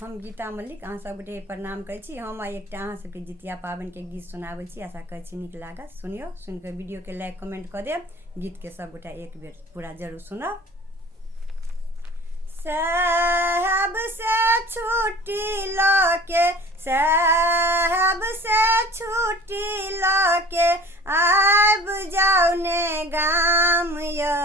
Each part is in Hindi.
हम गीता मल्लिक अहाँ सब गोटे प्रणाम करै छी। हम आइ एकटा अहाँ सबके जितिया पाबनि के गीत सुनाबै छी। आशा करै छी नीक लागत। सुनियो, सुन के वीडियो के लाइक कमेंट कर देब। गीत के सब गोटा एक बेर पूरा जरूर सुनब। साहब से छुट्टी लके, साहब से छुट्टी लके आब जाऊ ने गाम यो।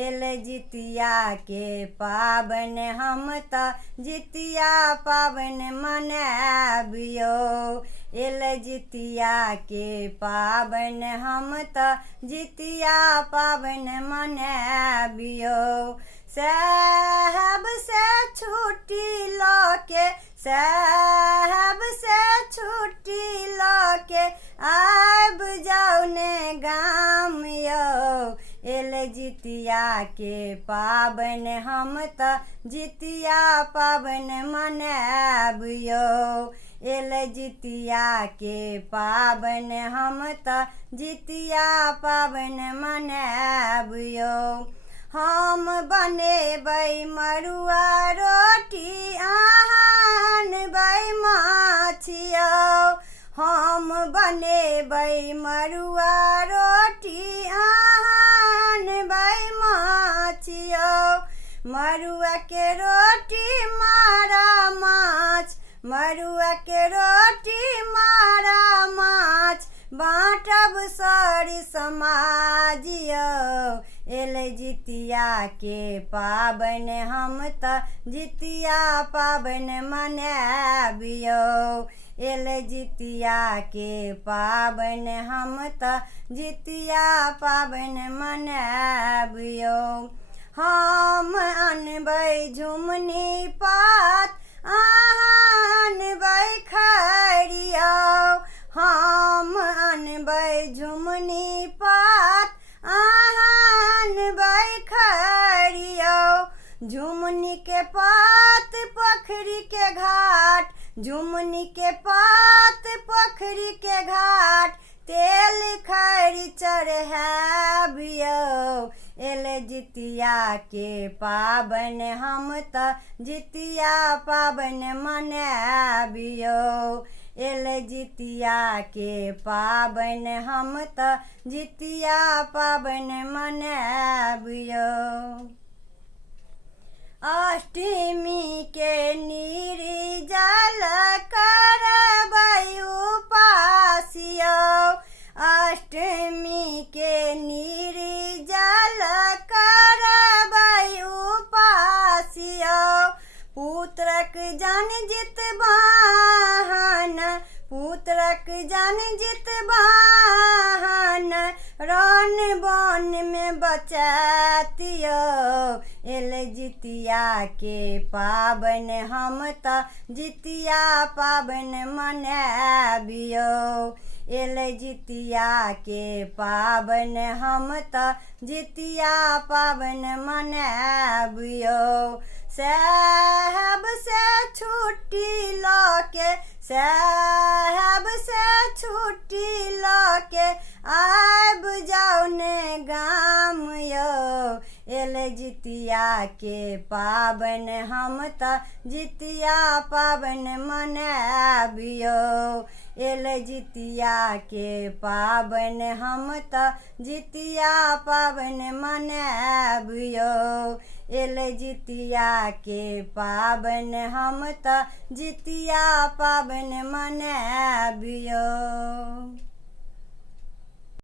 एल जितिया के पाबनि हम त जितिया पाबनि मनाब यो। एल जितिया के पाबनि हम त जितिया पाबनि मनाब यो। साहब से छुट्टी लके, साहब से छुट्टी लके आब जाऊ ने गाम यो। एल जितिया के पाबनि हम त जितिया पाबनि मनाब यो। एल जितिया के पाबनि हम त जितिया पाबनि मनाब यो। हम बनेबै मड़ुआ रोटी, अहाँ अनबै माछ यौ। हम बनेबै मड़ुआ रोटी, अहाँ अनबै माछ यौ। मड़ुआ के रोटी मारा माछ, मड़ुआ के रोटी मारा माछ बाँटब सरी समाज यौ। एल जितिया के पाबनि हम त जितिया पाबनि मनाब यो। एल जितिया के पाबनि हम त जितिया पाबनि मनाब यो। हम अनबै झुमनी पात, अहाँ अनबै खैर यौ। हम अनबै झुमनी पात, अहाँ अनबै खैर यौ। झुमनी के पात पोखरी के घाट, झुमनी के पात पोखरी के घाट तेल खैर चढ़ाब यौ। एल जितिया के पाबनि हम त जितिया पाबनि मनाब यो। एल जितिया के पाबनि हम त जितिया पाबनि मनाब यो। अष्टमी के निर्जल करबै उपास यौ। अष्टमी के निर्जल करबै उपास यौ। पुत्रक जनजित वाहन, पुत्रक जनजित वाहन रन वन में बचैत यौ। एल जितिया के पाबनि हम त जितिया पाबनि मनाब यो। एल जितिया के पाबनि हम त जितिया पाबनि मनाब यो। साहब से छुट्टी लके, साहब से छुट्टी लके आब जाऊ ने गाम यो। एल जितिया के पाबनि हम त जितिया पाबनि मनाब यो। एल जितिया के पाबनि हम त जितिया पाबनि मनाब यो। एल जितिया के पाबनि हम त जितिया पाबनि मनाब यो।